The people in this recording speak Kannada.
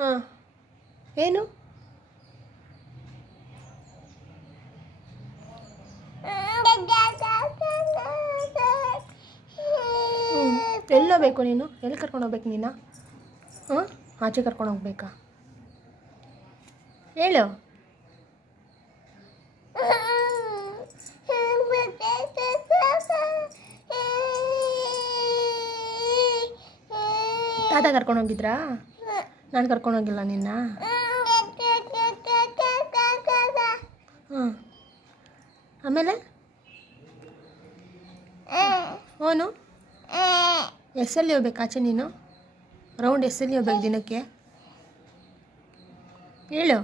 ಹಾಂ. ಏನು? ಎಲ್ಲಿ ಹೋಗ್ಬೇಕು ನೀನು? ಎಲ್ಲಿ ಕರ್ಕೊಂಡು ಹೋಗ್ಬೇಕು ನೀನು? ಹಾಂ? ಆಚೆ ಕರ್ಕೊಂಡು ಹೋಗ್ಬೇಕಾ? ಹೇಳು. ತಾತ ಕರ್ಕೊಂಡು ಹೋಗಿದ್ರಾ? ನಾನು ಕರ್ಕೊಂಡು ಹೋಗಿಲ್ಲ ನಿನ್ನ? ಹಾಂ ಆಮೇಲೆ? ಎಸ್ ಎಲ್ಲಿ ಹೋಗ್ಬೇಕು ಆಚೆ ನೀನು? ರೌಂಡ್ ಎಸ್ಸಲ್ಲಿ ಹೋಗ್ಬೇಕು ದಿನಕ್ಕೆ? ಹೇಳು.